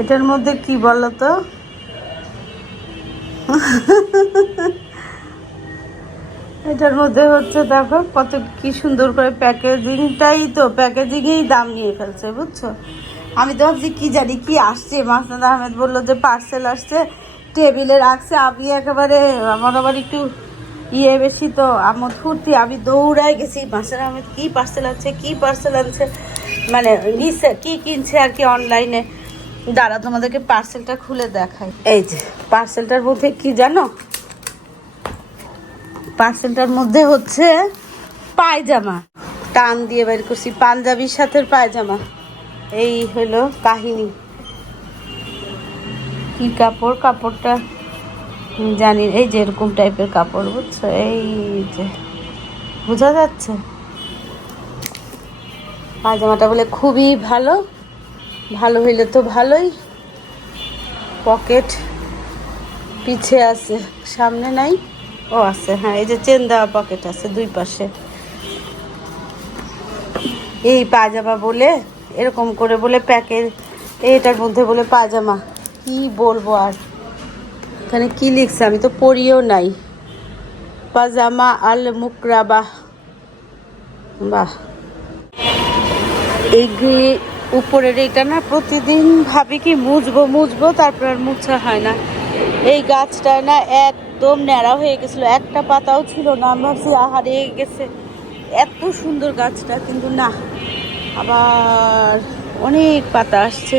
এটার মধ্যে কি বলো তো? এটার মধ্যে হচ্ছে দেখো কত কি সুন্দর করে প্যাকেজিংটাই তো, প্যাকেজিংয়েই দাম নিয়ে ফেলছে বুঝছো। আমি তো ভাবছি কি জানি কি আসছে, মাসনাদ আহমেদ বললো যে পার্সেল আসছে, টেবিলে রাখছে। আমি একেবারে, আমার আবার একটু বেশি তো আমোদ ফুর্তি, আমি দৌড়াই গেছি মাসনাদ আহমেদ কি পার্সেল আনছে, কি পার্সেল আনছে, মানে নিচে কি কিনছে আর কি অনলাইনে। দাঁড়া তোমাদেরকে পার্সেলটা খুলে দেখাই। এই যে পার্সেলটার মধ্যে কি জানো, পার্সেলটার মধ্যে হচ্ছে পায়জামা, টান দিয়ে বের করছি, পাঞ্জাবির সাথে পায়জামা। এই হলো কাহিনী। কি কাপড়, কাপড়টা জানি, এই যে এরকম টাইপের কাপড় বুঝছো, এই যে বোঝা যাচ্ছে। পায়জামাটা বলে খুবই ভালো, ভালো হইলে তো ভালোই। পকেট পিছে আছে, সামনে নাই। ও আছে, হ্যাঁ এই যে চেন দেওয়া পকেট আছে দুই পাশে। এই পায়জামা বলে এরকম করে বলে প্যাকেট, এটার মধ্যে বলে পায়জামা। কি বলবো আর, এখানে কি লিখছে আমি তো পড়িও নাই। পাজামা আল মুকরাবা, বাহ। এইগুলি উপরের এইটা না প্রতিদিন ভাবি কি মুছবো মুছবো, তারপর আর মুছা হয় না। এই গাছটায় না একদম ন্যাড়া হয়ে গেছিলো, একটা পাতাও ছিল না। আমি ভাবছি আহারে গেছে, এত সুন্দর গাছটা, কিন্তু না, আবার অনেক পাতা আসছে।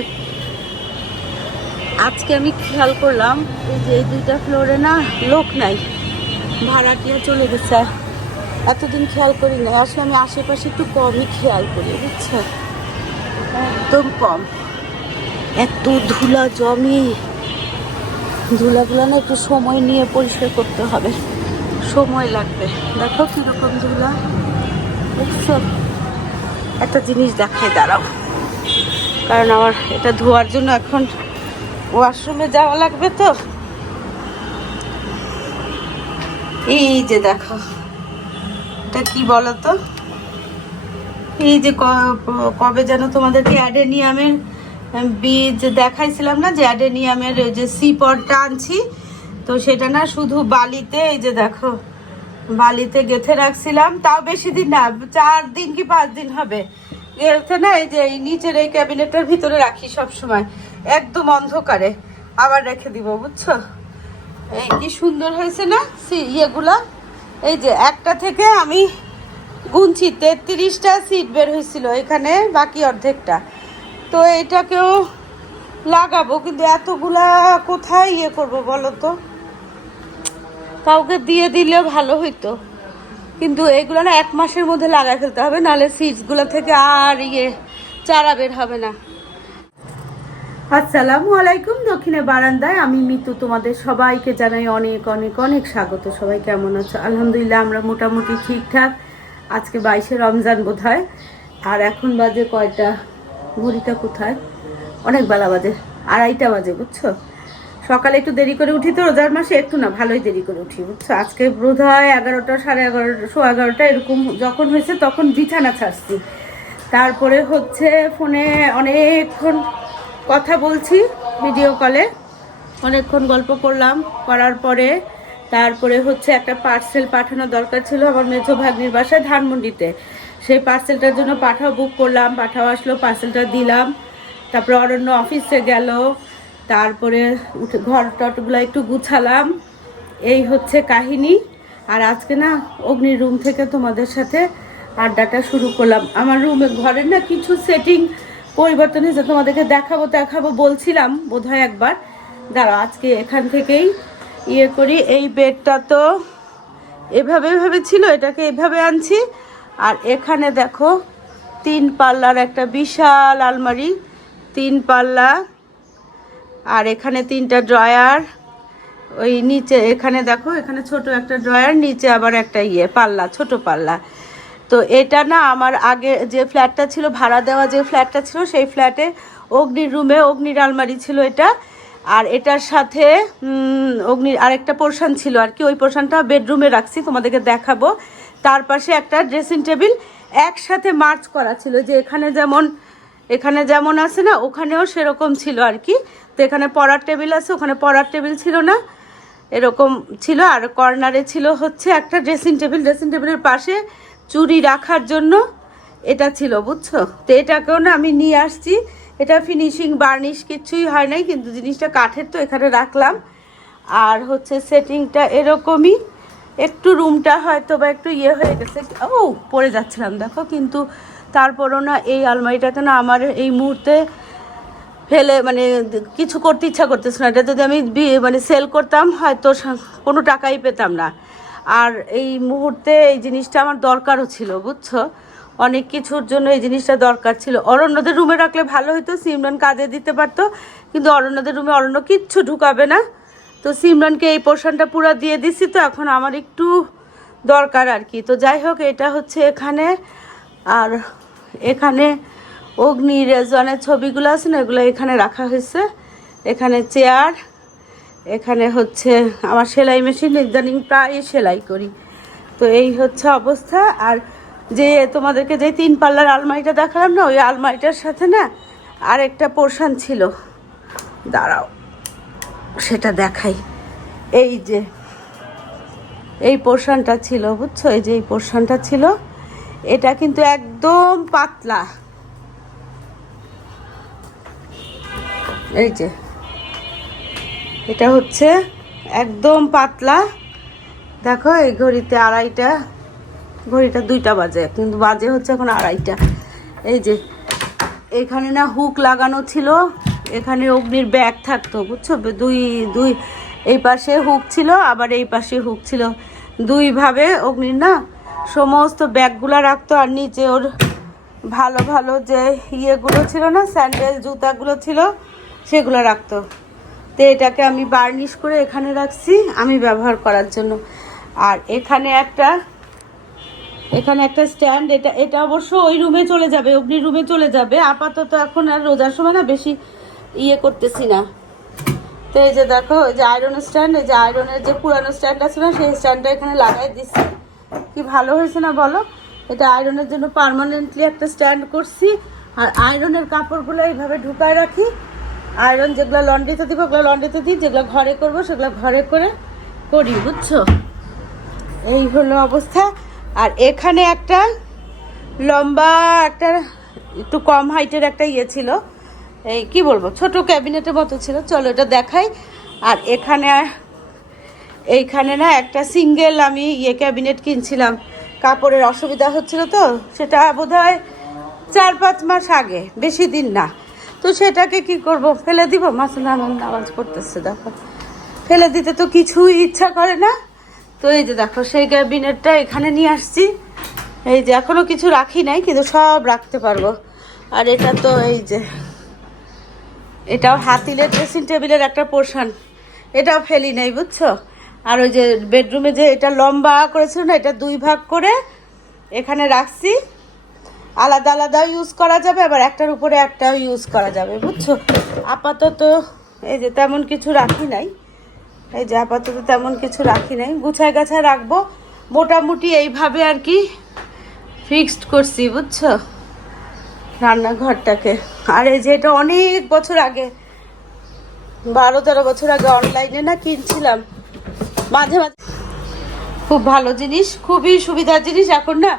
আজকে আমি খেয়াল করলাম এই যে এই দুইটা ফ্লোরে না লোক নাই, ভাড়াটিয়া চলে গেছে। এতদিন খেয়াল করি না, আসলে আমি আশেপাশে একটু কমই খেয়াল করি বুঝছো, একদম কম। এত ধুলা জমি, ধুলাগুলো না একটু সময় নিয়ে পরিষ্কার করতে হবে, সময় লাগবে। দেখো কিরকম ধুলা, বুঝছো। একটা জিনিস দেখায় দাঁড়াও, কারণ আমার এটা ধোয়ার জন্য এখন ওয়াশরুমে যাওয়া লাগবে তো। এই যে দেখো, এটা কি বলো তো, এই যে কবে যেন তোমাদেরকে অ্যাডেনিয়ামের বীজ দেখাইছিলাম না, যে অ্যাডেনিয়ামের যে সিপটটা আনছি, তো সেটা না শুধু বালিতে, এই যে দেখো বালিতে গেঁথে রাখছিলাম, তাও বেশি দিন না, 4 দিন কি 5 দিন হবে গেঁথে না। এই যে এই নিচের এই ক্যাবিনেটের ভিতরে রাখি সব সময়, একদম অন্ধকারে, আবার রেখে দিব বুঝছো। এই কি সুন্দর হয়েছে না ইয়েগুলা। এই যে একটা থেকে আমি গুনছি 33টা সিট বের হয়েছিল এখানে, বাকি অর্ধেকটা। তো এটাকেও লাগাবো, কিন্তু এতগুলা কোথায় ইয়ে করবো বলো তো, কাউকে দিয়ে দিলে ভালো হইতো। কিন্তু এগুলো না 1 মাসের মধ্যে লাগাই ফেলতে হবে, নাহলে সিডসগুলো থেকে আর চারা বের হবে না। আসসালামু আলাইকুম। দক্ষিণে বারান্দায় আমি মিতু, তোমাদের সবাইকে জানাই অনেক অনেক অনেক স্বাগত। সবাই কেমন আছো? আলহামদুলিল্লাহ আমরা মোটামুটি ঠিকঠাক। আজকে 22শে রমজান বোধ হয়, আর এখন বাজে কয়টা, ঘড়িটা কোথায়, অনেক বেলা বাজে, 2:30 বাজে বুঝছো। সকালে একটু দেরি করে উঠি তো, রোজার মাসে একটু না ভালোই দেরি করে উঠি বুঝছো। আজকে বোধ হয় 11টা, 11:30, 11:15 এরকম যখন হয়েছে তখন বিছানা ছাড়ছি। তারপরে হচ্ছে ফোনে অনেকক্ষণ কথা বলছি, ভিডিও কলে অনেকক্ষণ গল্প করলাম, করার পরে তারপরে হচ্ছে একটা পার্সেল পাঠানো দরকার ছিল আমার মেজো ভাগ্নির বাসায় ধানমন্ডিতে। সেই পার্সেলটার জন্য পাঠাও বুক করলাম, পাঠাও আসলো, পার্সেলটা দিলাম। তারপরে অরণ্য অফিসে গেল, তারপরে উঠে ঘর টটগুলো একটু গুছালাম। এই হচ্ছে কাহিনী। আর আজকে না অগ্নির রুম থেকে তোমাদের সাথে আড্ডাটা শুরু করলাম। আমার রুমে ঘরের না কিছু সেটিং পরিবর্তন হয়েছে, তোমাদেরকে দেখাবো বলছিলাম বোধহয় একবার। দাঁড়াও আজকে এখান থেকেই ইয়ে করি। এই বেডটা তো এভাবে ছিল, এটাকে এভাবে আনছি। আর এখানে দেখো 3 পাল্লার একটা বিশাল আলমারি, 3 পাল্লা। আর এখানে 3টা ড্রয়ার, ওই নিচে এখানে দেখো, এখানে ছোট একটা ড্রয়ার, নিচে আবার একটা পাল্লা, ছোট পাল্লা। তো এটা না আমার আগে যে ফ্ল্যাটটা ছিল, ভাড়া দেওয়া যে ফ্ল্যাটটা ছিল, সেই ফ্ল্যাটে অগ্নির রুমে অগ্নির আলমারি ছিল এটা। আর এটার সাথে অগ্নির আরেকটা পোর্শন ছিল আর কি, ওই পোর্শনটা বেডরুমে রাখছি, তোমাদেরকে দেখাবো। তার পাশে একটা ড্রেসিং টেবিল একসাথে মার্চ করা ছিল, যে এখানে যেমন এখানে যেমন আছে না ওখানেও সেরকম ছিল আর কি। তো এখানে পড়ার টেবিল আছে, ওখানে পড়ার টেবিল ছিল না, এরকম ছিল। আর কর্নারে ছিল হচ্ছে একটা ড্রেসিং টেবিল, ড্রেসিং টেবিলের পাশে চুড়ি রাখার জন্য এটা ছিল, বুঝছো। তো এটাকেও না আমি নিয়ে আসছি, এটা ফিনিশিং বার্নিশ কিছুই হয় নাই, কিন্তু জিনিসটা কাঠের তো এখানে রাখলাম। আর হচ্ছে সেটিংটা এরকমই, একটু রুমটা হয়তো বা একটু ইয়ে হয়ে গেছে, ও পড়ে যাচ্ছিলাম দেখো, কিন্তু তারপরও না এই আলমারিটাকে না আমার এই মুহূর্তে ফেলে মানে কিছু করতে ইচ্ছা করতেছে না। এটা যদি আমি মানে সেল করতাম হয়তো কোনো টাকাই পেতাম না। আর এই মুহূর্তে এই জিনিসটা আমার দরকারও ছিল, বুঝছো, অনেক কিছুর জন্য এই জিনিসটা দরকার ছিল। অরণ্যদের রুমে রাখলে ভালো হতো, সিমরান কাজে দিতে পারতো, কিন্তু অরণ্যদের রুমে অরণ্য কিচ্ছু ঢুকাবে না। তো সিমরানকে এই পোর্শনটা পুরো দিয়ে দিছি, তো এখন আমার একটু দরকার আর কি। তো যাই হোক, এটা হচ্ছে এখানে। আর এখানে অগ্নি রেজওয়ানের ছবিগুলো আছে না, এগুলো এখানে রাখা হয়েছে। এখানে চেয়ার, এখানে হচ্ছে আমার সেলাই মেশিন, ইদানিং প্রায় সেলাই করি। তো এই হচ্ছে অবস্থা। আর যে তোমাদেরকে যে 3 পাল্লার আলমারিটা দেখালাম না, ওই আলমারিটার সাথে না আরেকটা পোর্শন ছিল, দাঁড়াও সেটা দেখাই। এই যে এই পোর্শনটা ছিল, বুঝছো, এই যে এই পোর্শনটা ছিল, এটা কিন্তু একদম পাতলা, এই যে এটা হচ্ছে একদম পাতলা। দেখো এই ঘড়িতে 2:30, ঘড়িটা 2টা বাজে, কিন্তু বাজে হচ্ছে এখন 2:30। এই যে এখানে না হুক লাগানো ছিল, এখানে অগ্নির ব্যাগ থাকতো, বুঝছো, দুই এই পাশে হুক ছিল, আবার এই পাশে হুক ছিল, দুইভাবে অগ্নির না সমস্ত ব্যাগগুলো রাখতো। আর নিচে ওর ভালো ভালো যে ইয়েগুলো ছিল না, স্যান্ডেল জুতাগুলো ছিল, সেগুলো রাখতো। তো এটাকে আমি বার্নিশ করে এখানে রাখছি আমি ব্যবহার করার জন্য। আর এখানে একটা স্ট্যান্ড, এটা অবশ্য ওই রুমে চলে যাবে, অগ্নির রুমে চলে যাবে আপাতত। এখন আর রোজার সময় না বেশি ইয়ে করতেছি না। তো এই যে দেখো, এই যে আয়রন স্ট্যান্ড, এই যে আয়রনের যে পুরানো স্ট্যান্ড আছে না, সেই স্ট্যান্ডটা এখানে লাগাই দিচ্ছি। কি ভালো হয়েছে না বলো? এটা আয়রনের জন্য পার্মানেন্টলি একটা স্ট্যান্ড করছি। আর আয়রনের কাপড়গুলো এইভাবে ঢুকায় রাখি। আয়রন যেগুলো লন্ড্রিতে দিব ওগুলো লন্ড্রিতে দিই, যেগুলো ঘরে করব সেগুলো ঘরে করে করি, বুঝছো। এই হলো অবস্থা। আর এখানে একটা লম্বা একটা একটু কম হাইটের একটা ইয়ে ছিল, এই কি বলবো, ছোট ক্যাবিনেটের মতো ছিল, চলো এটা দেখাই। আর এইখানে না একটা সিঙ্গেল আমি ইয়ে ক্যাবিনেট কিনছিলাম, কাপড়ের অসুবিধা হচ্ছিল, তো সেটা বোধহয় 4-5 মাস আগে, বেশি দিন না। তো সেটাকে কি করব, ফেলে দিব? মাসুলা আওয়াজ করতেছে দেখো, ফেলে দিতে তো কিছুই ইচ্ছা করে না। তো এই যে দেখো সেই ক্যাবিনেটটা এখানে নিয়ে আসছি। এই যে এখনো কিছু রাখি নাই, কিন্তু সব রাখতে পারবো। আর এটা তো এই যে এটাও হাতিলের ড্রেসিং টেবিলের একটা পোর্শন, এটাও ফেলি নাই, বুঝছো। আর ওই যে বেডরুমে যে এটা লম্বা করেছিল না, এটা 2 ভাগ করে এখানে রাখছি, আলাদা আলাদা ইউজ করা যাবে, আবার একটার উপরে একটাও ইউজ করা যাবে, বুঝছো। আপাতত এই যে তেমন কিছু রাখি নাই, এই যে আপাতত তেমন কিছু রাখি নাই, গুছায় গাছায় রাখবো মোটামুটি এইভাবে আর কি ফিক্সড করছি, বুঝছো, রান্নাঘরটাকে। আর এই যে এটা অনেক বছর আগে, 12-13 বছর আগে অনলাইনে না কিনছিলাম, মাঝে মাঝে খুব ভালো জিনিস, খুবই সুবিধার জিনিস। এখন না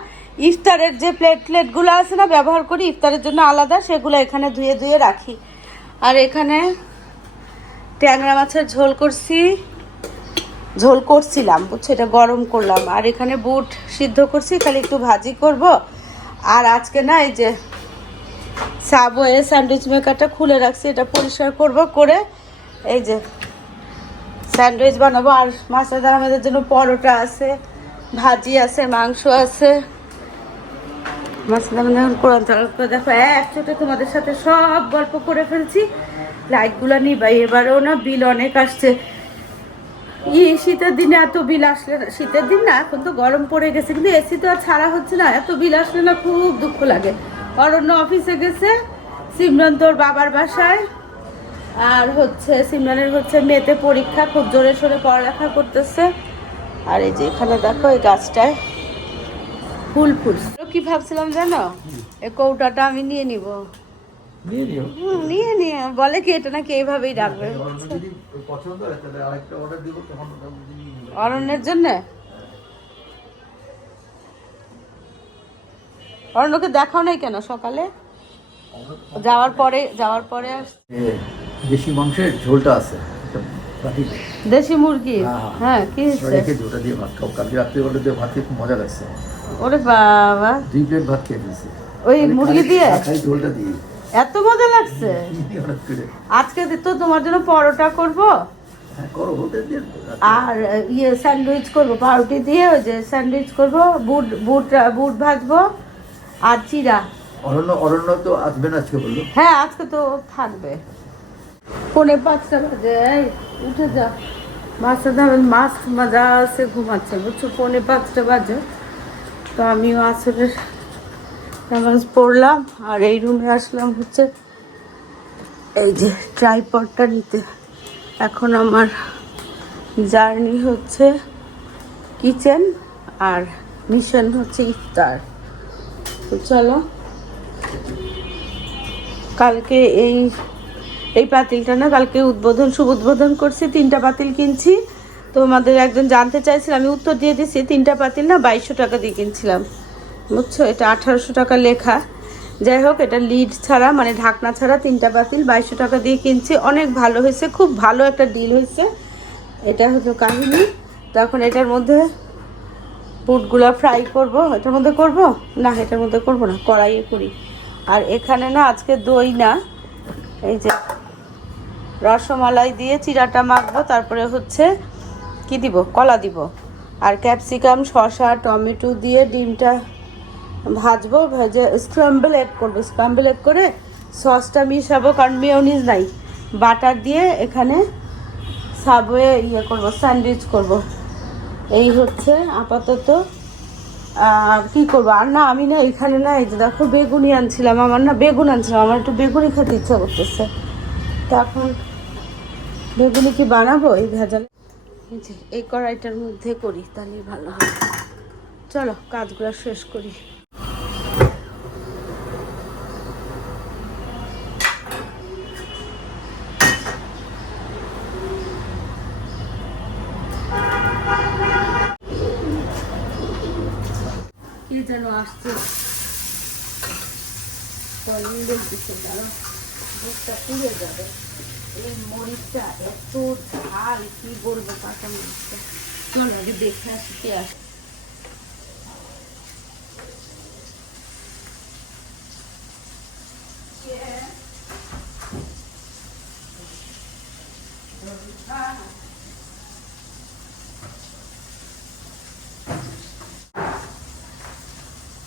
ইফতারের যে প্লেটগুলো আছে না ব্যবহার করি ইফতারের জন্য আলাদা, সেগুলো এখানে ধুয়ে ধুয়ে রাখি। আর এখানে ট্যাংরা মাছের ঝোল করছিলাম, বুঝছো, এটা গরম করলাম। আর এখানে বুট সিদ্ধ করছি, খালি একটু ভাজি করব। আর আজকে না এই যে সাবওয়ে স্যান্ডউইচ মেকারটা খুলে রাখছি, এটা পরিষ্কার করব, করে এই যে স্যান্ডউইচ বানাবো। আর মাসুদ আহমেদের জন্য পরোটা আছে, ভাজি আছে, মাংস আছে। মাসুদ আহমেদ এখন কোরআন তেলাওয়াত করে, দেখো একসাথে তোমাদের সাথে সব গল্প করে ফেলছি। লাইটগুলো নিবাই, এবারেও না বিল অনেক আসছে। শীতের দিনে এত বিল আসলে, শীতের দিন না, এখন তো গরম পড়ে গেছে, কিন্তু এসি তো আর ছাড়া হচ্ছে না, এত বিল আসলে না খুব দুঃখ লাগে। অরণ্য অফিসে গেছে, সিমরান তোর বাবার বাসায়, আর হচ্ছে সিমরানের হচ্ছে মেয়েতে পরীক্ষা, খুব জোরে সোরে পড়ালেখা করতেছে। আর এই যে এখানে দেখো এই গাছটায় ফুল কি ভাবছিলাম জানো, এই কৌটাটা আমি নিয়ে নিব, নিয়ে নিও। নিয়ে নিয়ে বলে কি এটা নাকি এইভাবেই রাখবে। অরণ্য যদি পছন্দ হয় তাহলে আরেকটা অর্ডার দিব, তখন ওটা বুঝে নিয়ে নিবে। অরণ্যের জন্য অরণ্যকে দেখাও নাই কেন সকালে? যাওয়ার পরে দেশি মাংসের ঝোলটা আছে একটা বাটিতে। দেশি মুরগি। হ্যাঁ কি হয়েছে? রেখে দিই, ওটা দিয়ে ভাত খাও। কালকে রাত্রে ওটা দিয়ে ভাত খেয়ে খুব মজা লাগছে। ওরে বাবা, 2 প্লেট ভাত খেয়ে দিয়েছি ওই মুরগি দিয়ে। খালি ঝোলটা দিয়ে। এত মজা লাগছে। হঠাৎ করে আজকে তো তোমার জন্য পরোটা করব হ্যাঁ করো, বলতে দিয়ে। আর স্যান্ডউইচ করব, পাউরুটি দিয়ে ওই যে স্যান্ডউইচ করব, বুট বুট বুট ভাজবো আর চিড়া। অরণ্য তো আসবে না আজকে বললো। হ্যাঁ আজকে তো থাকবে। 4:45 বাজে, এই উঠে যা। বাচ্চাদের মাছ মজা আছে, ঘুমাচ্ছে বুঝছো। 4:45 বাজে। তো আমিও আসরের নামাজ পড়লাম আর এই রুমে আসলাম হচ্ছে এই যে ট্রাইপডটা নিতে। এখন আমার জার্নি হচ্ছে কিচেন আর মিশন হচ্ছে ইফতার। তো চলো, কালকে এই পাতিলটা না, কালকে শুভ উদ্বোধন করছি। 3টা পাতিল কিনছি। তোমাদের একজন জানতে চাইছিল, আমি উত্তর দিয়ে দিচ্ছি। 3টা পাতিল না 2200 টাকা দিয়ে কিনছিলাম বুঝছো। এটা 1800 টাকা লেখা। যাই হোক, এটা লিড ছাড়া মানে ঢাকনা ছাড়া 3টা পাতিল 2200 টাকা দিয়ে কিনছি। অনেক ভালো হয়েছে, খুব ভালো একটা ডিল হয়েছে। এটা হলো কাহিনী। তখন এটার মধ্যে বুটগুলা ফ্রাই করব। এটার মধ্যে করব না, এটার মধ্যে করব না, কড়াইয়ে করি। আর এখানে না আজকে দই না, এই যে রসমালাই দিয়ে চিড়াটা মাখবো। তারপরে হচ্ছে কি দিব, কলা দিব। আর ক্যাপসিকাম, শসা, টমেটো দিয়ে ডিমটা ভাজবো। ভেজে স্ক্রাম্বল এগ করবো। স্ক্রাম্বল এগ করে সসটা মিশাবো, কারণ মেয়োনিজ নাই। বাটার দিয়ে এখানে সাবওয়ে করবো, স্যান্ডউইচ করব। এই হচ্ছে আপাতত। আর কি করবো আর না, আমি না এখানে না এই যে দেখো বেগুনি আনছিলাম। আমার একটু বেগুনি খেতে ইচ্ছা করতেছে। তো এখন বেগুনি কি বানাবো এই ভেজাল। এই যে এই কড়াইটার মধ্যে করি, তাহলে ভালো হয়। চলো কাজগুলো শেষ করি। কি যেন আসছে, বুকটা পুড়ে যাবে। এই মরিচটা এত ঝাল, কি বলবো কাঁচা মরিচটা। চলো আগে দেখে আসি কে আসে।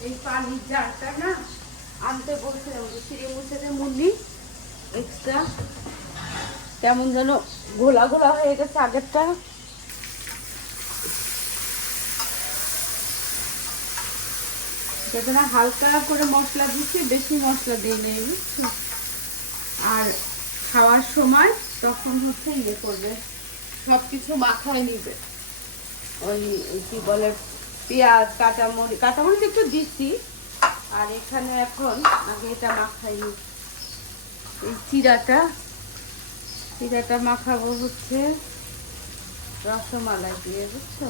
এই পানির জারটা না আনতে বলছিলাম, যে সিঁড়ি মুছে মুরলি এক্সট্রা কেমন যেন ঘোলা ঘোলা হয়ে গেছে আগেরটা। যেটা না হালকা করে মশলা দিচ্ছি, বেশি মশলা দিয়ে নেই বুঝছো। আর খাওয়ার সময় তখন হচ্ছে করবে, সব কিছু মাখায় নিবে। ওই কি বলে পেঁয়াজ, কাঁচামরিচ একটু দিচ্ছি। আর এখানে এখন আগে এটা মাখাই নি। এই চিড়াটা মাখাবো হচ্ছে রসমালাই দিয়ে বুঝছো।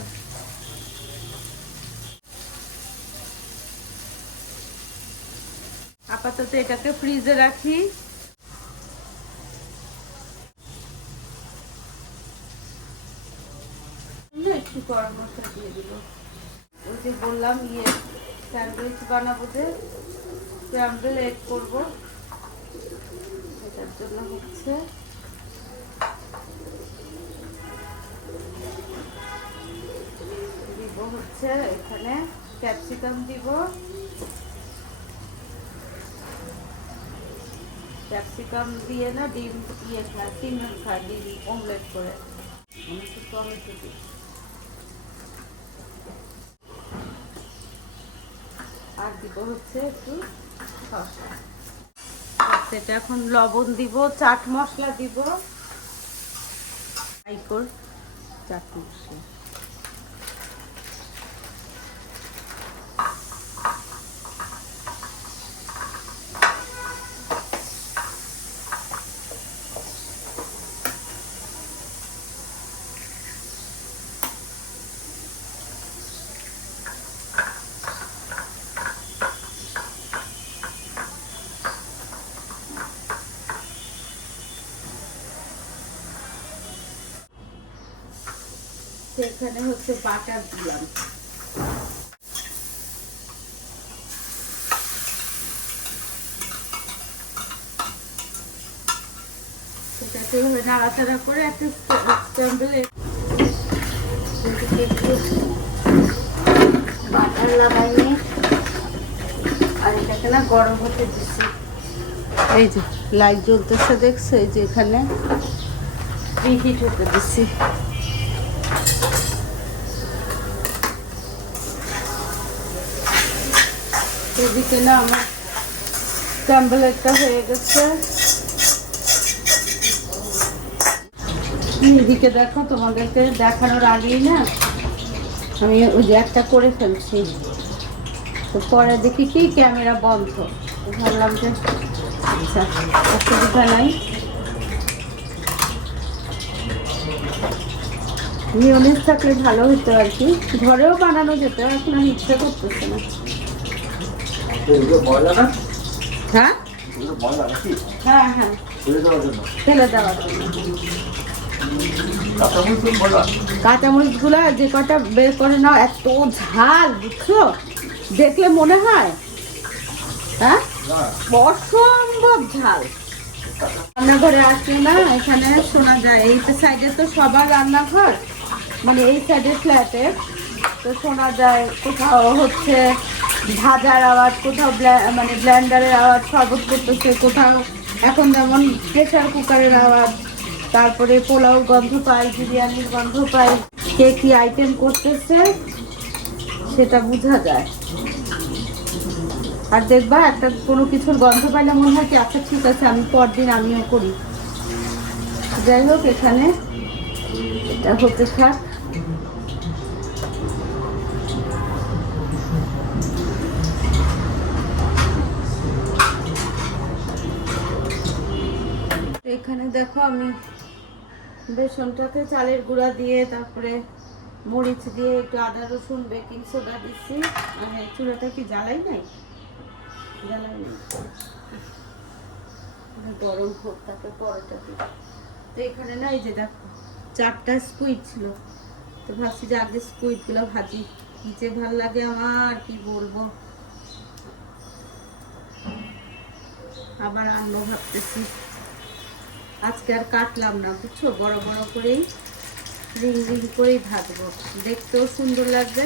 আপাতত এটাকে ফ্রিজে রাখি। একটু গরম মশলা দিয়ে দিব। ওই যে বললাম স্যান্ডউইচ বানাবো, যে স্ক্র্যাম্বল এগ করবো, এটার জন্য হচ্ছে দিব হচ্ছে এখানে ক্যাপসিকাম দিব। ক্যাপসিকাম দিয়ে না ডিম খায়, 3 জন খায় ডিম অমলেট করে। একটু টমেটো দিই আর দিব হচ্ছে একটু শসা। সেটা এখন লবণ দিব, চাট মশলা দিব, চাট মশলা। সেখানে হচ্ছে বাটার দিলাম। সেটাকে নাড়াচাড়া করে একটা একটু বাটার লাগাইনি, আর এটাকে না গরম হতে দিচ্ছি। এই যে লাইট জ্বলতেছে দেখছো, এই যে এখানে প্রিহিট হতে দিচ্ছি। এদিকে না আমার ক্যাম্বেলেটটা হয়ে গেছে। এদিকে দেখো, তোমাদেরকে দেখানোর আগেই না আমি ওই যে একটা করে ফেলছি, তো পরে দেখি কি ক্যামেরা বন্ধ, ভাবলাম যে আচ্ছা অসুবিধা নাই। মিউনিস থাকলে ভালো হতো আর কি, ঘরেও বানানো যেত, এখন আমি ইচ্ছা করতেছে না। হ্যাঁ হ্যাঁ হ্যাঁ, ফেলে দেওয়ার জন্য। কাঁচামরিচ গুলা যে কটা বের করে নাও, এত ঝাল বুঝছো, দেখলে মনে হয় হ্যাঁ অসম্ভব ঝাল। রান্নাঘরে আসলে না এখানে শোনা যায়, এই সাইডে তো সবার রান্নাঘর, মানে এই সাইডে ফ্ল্যাটে তো শোনা যায় কোথাও হচ্ছে ভাজার আওয়াজ, কোথাও মানে ব্লেন্ডারের আওয়াজ, শরবত করতেছে, কোথাও এখন যেমন প্রেসার কুকারের আওয়াজ, তারপরে পোলাও গন্ধ পাই, বিরিয়ানির গন্ধ পাই, কে কি আইটেম করতেছে সেটা বোঝা যায়। আর দেখবা একটা কোনো কিছুর গন্ধ পাইলে মনে হয় কি আচ্ছা ঠিক আছে আমি পরদিন আমিও করি। যাই হোক, এখানে এটা হতে থাক। এখানে দেখো আমি বেসনটাতে চালের গুঁড়া দিয়ে, তারপরে মরিচ দিয়ে, একটু আদা রসুন বেকিং সোডা দিচ্ছি। আর চুলাটা কি জ্বালাই নাই, জ্বালাই নাই, গরম হোক তারপরে পরোটা দিই। তো এখানে না এই যে দেখো 4টা স্কুইড ছিল, তো ভাবছি যে আগে স্কুইড গুলো ভাজি, কি যে ভাল লাগে আমার কি বলবো। আবার আনবো ভাবতেছি, আজকে আর কাটলাম না বুঝছো, বড় বড় করেই রিং রিং করেই ভাজবো, দেখতেও সুন্দর লাগবে।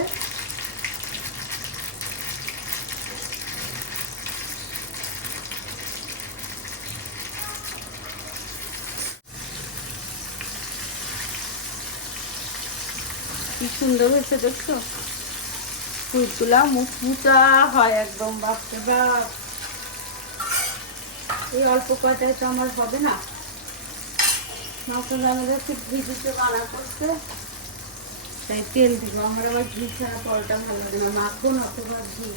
কি সুন্দর হয়েছে দেখছো, ফুলগুলা মুচমুচা হয় একদম, বাপরে বাপ। এই অল্প কয়টায় তো আমার হবে না, নতুন আমাদের খুব ভিজিতে বানা করছে, তাই তেল দিব। আমার আবার ঘি ছাড়া পরোটা ভালো লাগে না, মাখন অথবা ঘি।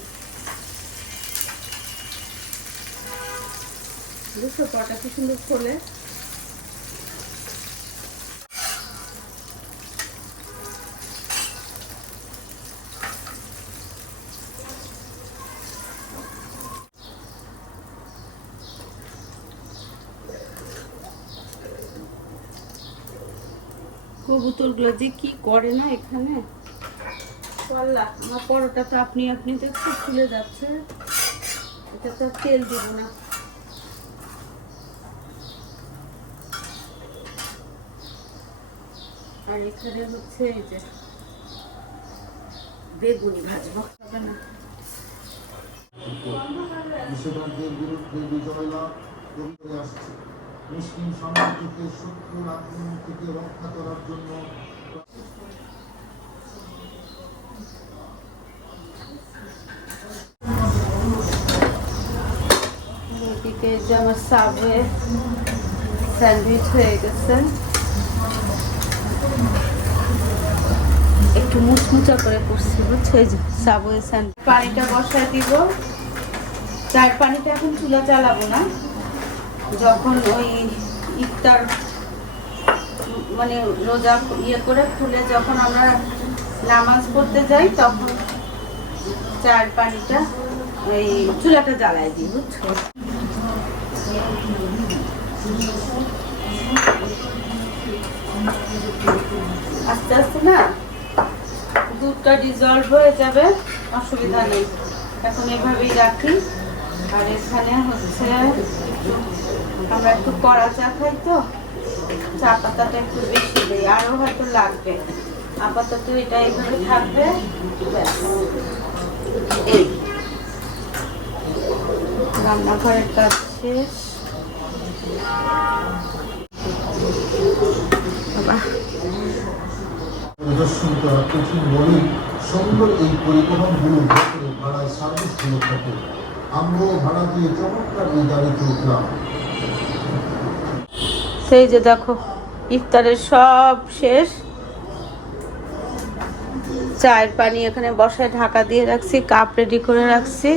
বুঝছো পরোটা কি সুন্দর খোলে। কবুতরগুলো যে কি করে না এখানে, পাল্লা আমার পরোটা তো আপনি আপনি দেখছো ফুলে যাচ্ছে, এটা তো তেল দিব না। আর এখানে হচ্ছে এই যে বেগুনি ভাজবো, হবে না। নিষেধাজ্ঞের বিরুদ্ধে বিজয় লাভ করে আসছে। মুসলিম সাম্রাজ্যকে শত্রুর আক্রমণ থেকে রক্ষা করার জন্য এদিকে যে আমার সাবওয়ে স্যান্ডউইচ হয়ে গেছে, একটু মুচমুচা করে করছি বুঝছো। এই যে সাবওয়ে স্যান্ডউইচ, পানিটা বসায় দিব। চায়ের পানিটা এখন চুলা চালাবো না, যখন ওই ইফতার মানে রোজা ইয়ে করে খুলে যখন আমরা নামাজ পড়তে যাই তখন চায়ের পানিটা ওই চুলাটা জ্বালাই দিই বুঝছো। আস্তে আস্তে না দুধটা ডিজলভ হয়ে যাবে, অসুবিধা নেই। এখন এভাবেই রাখি। আর এখানে হচ্ছে আমরা একটু কড়া চা খাই, তো চা পাতাটা একটু বেশি দিই, আরও হয়তো লাগবে। আপাতত এটা এইভাবে থাকবে। এই রান্নাঘরের কাজ শেষ। প্রদর্শন করা কঠিন বলেই সুন্দর এই পরিবহনগুলো ভেতরে ভাড়ায় সার্ভিসগুলো থাকে। আমরাও ভাড়া দিয়ে চমৎকার এই গাড়িতে উঠলাম। সেই যে দেখো ইফতারের সব শেষ। চায়ের পানি এখানে বসায় ঢাকা দিয়ে রাখছি, কাপ রেডি করে রাখছি।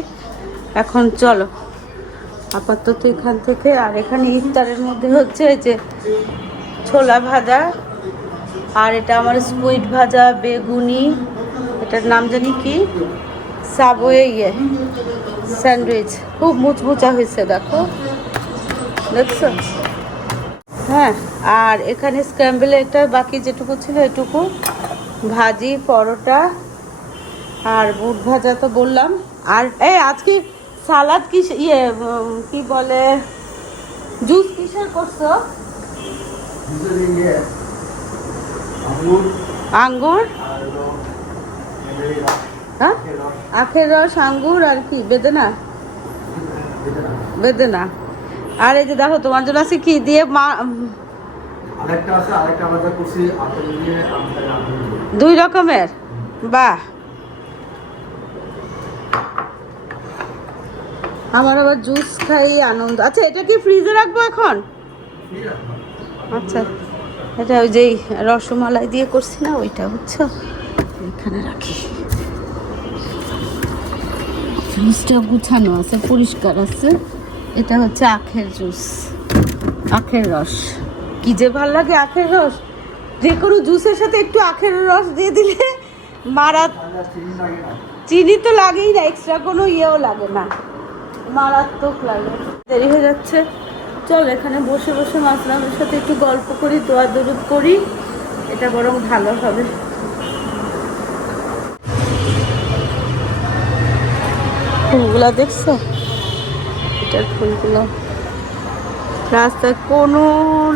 এখন চলো আপাতত এখান থেকে। আর এখানে ইফতারের মধ্যে হচ্ছে এই যে ছোলা ভাজা, আর এটা আমার স্কুইড ভাজা, বেগুনি, এটার নাম জানি কি, সাবওয়ে স্যান্ডউইচ। খুব মুচমুচা হয়েছে দেখো, দেখছো? হ্যাঁ, আর এখানে স্ক্র্যাম্বলে একটা বাকি যেটুকু ছিল এটুকু, ভাজি, পরোটা আর বুট ভাজা তো বললাম। আর আজকে সালাদ কি কি বলে, জুস কিসের করছো? আঙ্গুর, হ্যাঁ, আখের রস, আঙ্গুর, আর কি বেদেনা, বেদেনা। আর এই যে দেখো তোমার জন্য আছে কি দিয়ে, দুই রকমের। বাহ, আমার আবার জুস খাই আনন্দ। আচ্ছা, এটা কি ফ্রিজে রাখবো এখন? আচ্ছা, এটা ওই যেই রসমালাই দিয়ে করছি না, ওইটা বুঝছো, এখানে রাখি। ফ্রিজটা গুছানো আছে, পরিষ্কার আছে। এটা হচ্ছে আখের জুস, আখের রস। কি যে ভাল লাগে আখের রস, যে কোনো জুসের সাথে একটু আখের রস দিয়ে দিলে মারা, চিনি তো লাগেই না, এক্সট্রা কোনো ইয়েও লাগে না, মারাত্মক লাগে। দেরি হয়ে যাচ্ছে, চল এখানে বসে বসে মাসলামের সাথে একটু গল্প করি, দোয়া দরুদ করি, এটা বরং ভালো হবে। ফুলগুলা দেখছো, এটার ফুলগুলো, রাস্তায় কোনো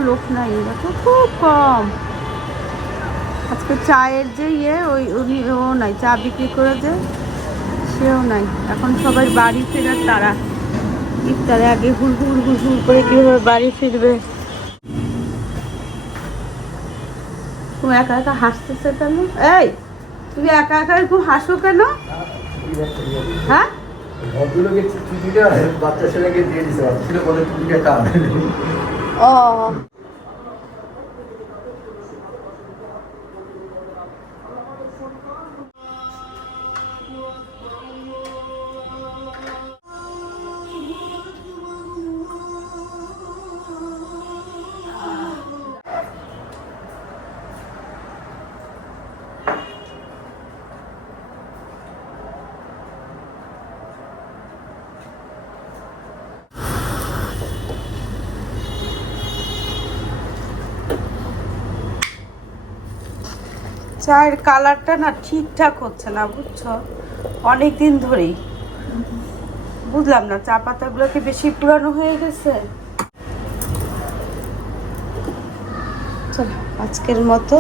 লোক নাই, দেখো খুব কম। আজকে চায়ের যে ও নাই, চা বিক্রি করে যে সেও নাই। এখন সবাই বাড়ি ফেরার তারা, ইফতারে আগে হুড় করে কিভাবে বাড়ি ফিরবে। তুমি একা একা হাসতেছে কেন? এই, তুমি একা একা খুব হাসো কেন? হ্যাঁ, ও চায়ের কালারটা না ঠিকঠাক হচ্ছে না, বুঝছো, অনেক দিন ধরেই। বুঝলাম না, চা পাতাগুলো কি বেশি পুরানো হয়ে গেছে? চলো আজকের মতো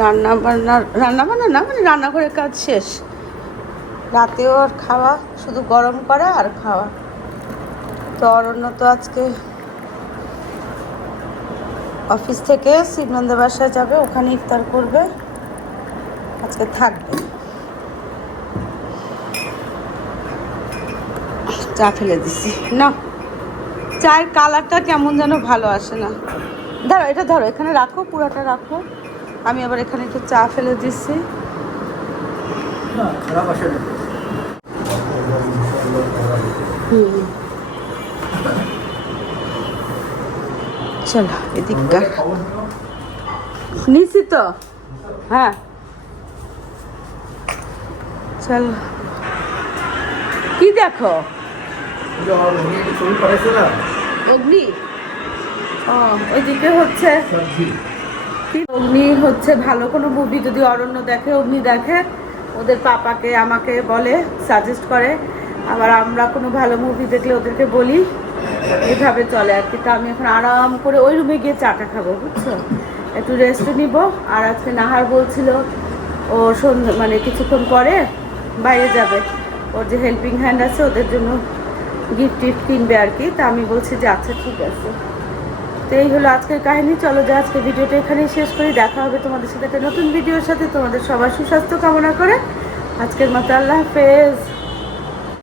রান্না বান্না না, মানে রান্নাঘরের কাজ শেষ। রাতেও আর খাওয়া, শুধু গরম করা আর খাওয়া। তো অরণ্য তো আজকে অফিস থেকে শিবনন্দের বাসায় যাবে, ওখানে ইফতার করবে, আজকে থাকবে। চা ফেলে দিছি না, চায়ের কালারটা কেমন যেন ভালো আসে না। ধরো এটা, ধরো এখানে রাখো, পুরাটা রাখো। আমি আবার এখানে একটু চা ফেলে দিচ্ছি। চলো এদিকটা নিছি তো, হ্যাঁ চল। কি দেখো, অগ্নি, ও ওইদিকে হচ্ছে কি অগ্নি হচ্ছে ভালো কোনো মুভি যদি অরণ্য দেখে, অগ্নি দেখে, ওদের পাপাকে আমাকে বলে, সাজেস্ট করে, আবার আমরা কোনো ভালো মুভি দেখলে ওদেরকে বলি, এইভাবে চলে আর কি। তো আমি এখন আরাম করে ওই রুমে গিয়ে চাটা খাবো, বুঝছো, একটু রেস্ট নিব। আর আজকে নাহার বলছিল ও সন্ধ্যা মানে কিছুক্ষণ পরে বাইরে যাবে, ওর যে হেল্পিং হ্যান্ড আছে ওদের জন্য গিফট টিফট কিনবে আর কি। তা আমি বলছি যে আচ্ছা ঠিক আছে। তো এই হলো আজকের কাহিনী। চলো যে আজকে ভিডিওটা এখানেই শেষ করি। দেখা হবে তোমাদের সাথে একটা নতুন ভিডিওর সাথে। তোমাদের সবার সুস্বাস্থ্য কামনা করে আজকের মতো আল্লাহ হাফেজ।